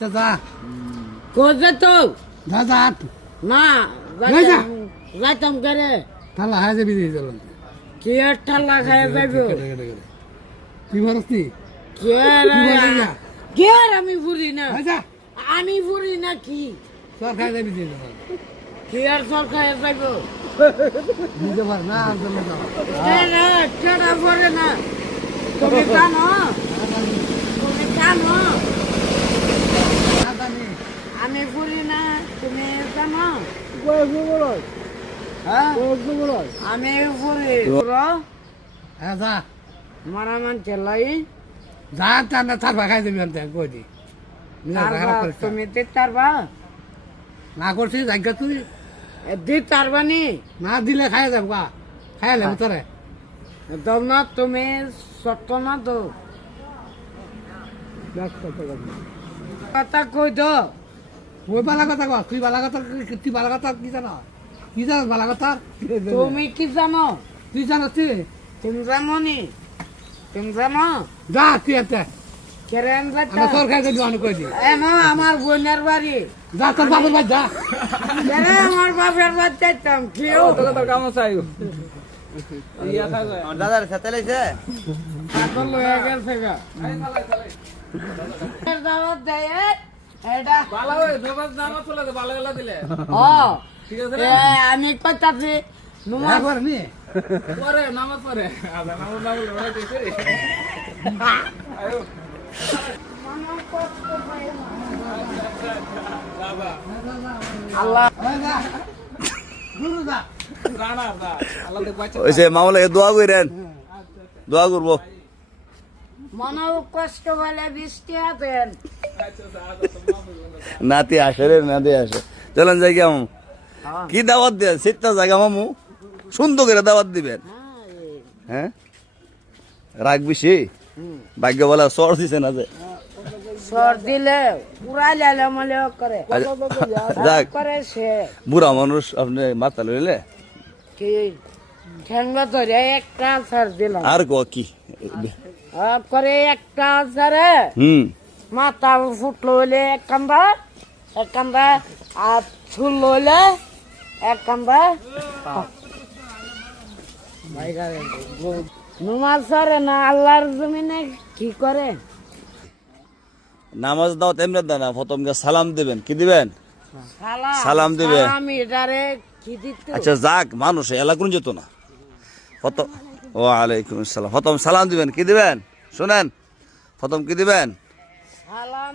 যা কোজে তো যা যা না না যা যাইতাম করে তাহলে হায় যাবি দিয়ে চলুন কি আর ঠাল্লা খায় যাইবো কি বলছি কি আর কি আর আমি ফুরি না যা আমি ফুরি না কি সর খায় যাবি দিয়ে চলুন কি আর সর খায় যাইবো বুঝতে পার না আর চলে যাও না কেডা করে না তুমি জানো তুমি জানো আমি ফুরি না তুমি জানো হ্যাঁ আমি ফুরি হ্যাঁ যা মারা মান চেলাই যা তা না তার খাই যাবি আনতে কই দি তুমি দিতারবা না করছিস জায়গা তুই দিতারবানি না দিলে খাই যাবো গা খাই লাগবে তোরে দম না তুমি সত্য না তো কথা কই তো ওই বালা কথা কর তুই বালা কথা তুই বালা কথা কি জানো কি জানো বালা কথা তুমি কি জানো তুই জানো তুই তুমি জানো নি তুমি জানো যা তুই একটা কেরেন আমরা তোর খাই যাবি অনেক কই দি আমার বোনের বাড়ি যা তোর বাবার বাড়ি যা কেরে আমার বাপের বাড়ি যাইতাম কেউ দাদার সাথে লাইছে এখন লয়ে গেছে গা দাওয়াত দেয় এটা ভালো হয় জবাব জামা চলে দে ভালো গলা দিলে ও ঠিক আছে আমি কইতাছি নুমা একবার নি পরে নামাজ পড়ে আদা নামাজ না বলে বলে দিছে আয়ো বাবা আল্লাহ যা গুরু যা রানা দা আল্লাহ দেখ বাচ্চা ওইসে মামলা দোয়া করেন দোয়া করবো মনে কষ্ট বলে বৃষ্টি হবেন নাতি আসে রে নাতি আসে চলেন যাই কেমন কি দাওয়াত দেন সেটা জায়গা মামু সুন্দর করে দাওয়াত দিবেন হ্যাঁ রাগ বেশি ভাগ্য বলা সর দিছে না যে সর দিলে উড়াই লালে মলে করে যাক করে সে বুড়া মানুষ আপনি মাথা লইলে কি ঠেঙ্গ ধরে একটা সর দিলাম আর গো কি করে একটা সরে মাথা ফুটলো হইলে এক কান্দা আর ছুল হইলে এক কান্দা নুমাজ সরে না আল্লাহর জমিনে কি করে নামাজ দাও তেমনি দেন না প্রথম সালাম দিবেন কি দিবেন সালাম দিবে। আমি এটারে কি দিত আচ্ছা যাক মানুষ এলাকুন যেত না কত ওয়ালাইকুম আসসালাম প্রথম সালাম দিবেন কি দিবেন শুনেন প্রথম কি দিবেন সালাম